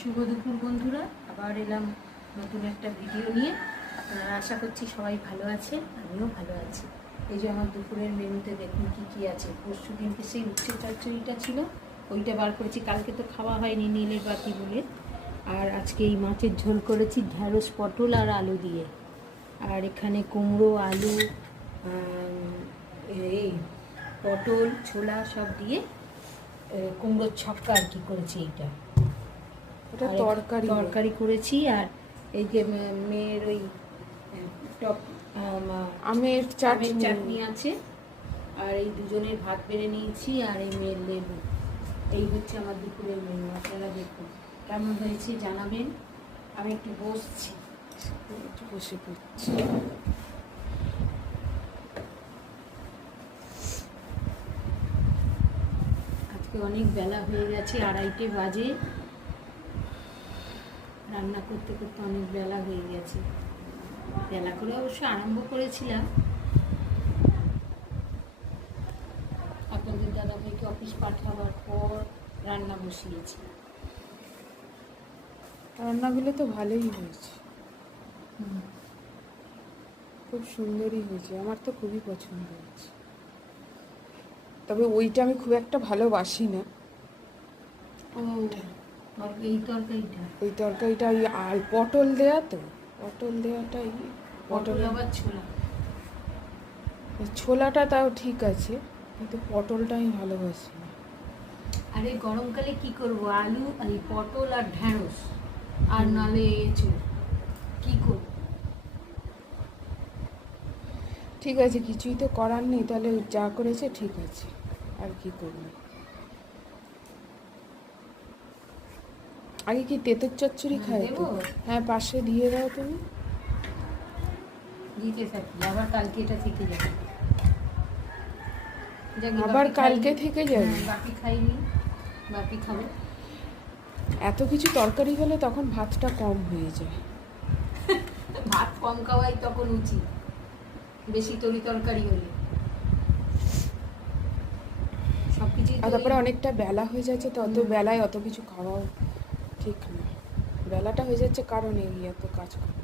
শুভ দুপুর বন্ধুরা, আবার এলাম নতুন একটা ভিডিও নিয়ে। আপনারা আশা করছি সবাই ভালো আছে, আমিও ভালো আছি। এই যে আমার দুপুরের মেনুতে দেখুন কি কি আছে। পরশু দিনকে সেই উচ্ছে চচ্চড়িটা ছিল, ওইটা বার করেছি। কালকে তো খাওয়া হয়নি নীলের বাতি বলে। আর আজকে এই মাছের ঝোল করেছি ঢ্যাঁড়স, পটল আর আলু দিয়ে। আর এখানে কুমড়ো, আলু, এই পটল, ছোলা সব দিয়ে কুমড়োর ছক্কা আর কি করেছি। এইটা তরকারি করেছি। আর এই যে মেয়ের ওই টক আমের চাটনি আছে। আর এই দুজনের ভাত বেড়ে নিয়েছি। আর এই মেয়ের লেবু। এই হচ্ছে আমার দুপুরের মেনু। আপনারা দেখুন কেমন হয়েছে জানাবেন। আমি একটু বসছি, বসে পড়ছি। আজকে অনেক বেলা হয়ে গেছে, 2:30 বাজে। রান্না করতে করতে অনেক বেলা হয়ে গেছে। বেলা করে অবশ্য আরম্ভ করেছিলাম। আপনাদের দাদাভাইকে অফিস পাঠাবার পর রান্না বসিয়েছি। রান্নাগুলো তো ভালোই হয়েছে, খুব সুন্দরই হয়েছে। আমার তো খুবই পছন্দ হয়েছে। তবে ওইটা আমি খুব একটা ভালোবাসি না। এই তরকারিটা ওই তরকারিটা ওই আর পটল দেয়া, তো পটল দেওয়াটাই। পটল আবার ছোলা, ছোলাটা তাও ঠিক আছে, কিন্তু পটলটা আমি ভালোবাসি না। আর এই গরমকালে কি করব, আলু এই পটল আর ঢ্যাঁড়স আর নালে এঁচোড়, কি করব? ঠিক আছে, কিছুই তো করার নেই, তাহলে যা করেছে ঠিক আছে, আর কি করব। আগে কি তেঁতুল চচ্চড়ি খায় তো? হ্যাঁ, পাশে দিয়ে দাও তুমি। দিতে থাকি, আবার কালকে এটা থেকে যাবে। আবার কালকে থেকে যাবে? বাকি খাইনি, বাকি খাবো। এত কিছু তরকারি হলে তখন ভাতটা কম হয়ে যায়। ভাত কম খাওয়াই তখন উচিত, বেশি তরকারি হলে সবকিছু। আর তারপরে অনেকটা বেলা হয়ে যাচ্ছে, তো অত বেলায় অত কিছু খাওয়াও ঠিক না। বেলাটা হয়ে যাচ্ছে কারণ এই এত কাজ করা।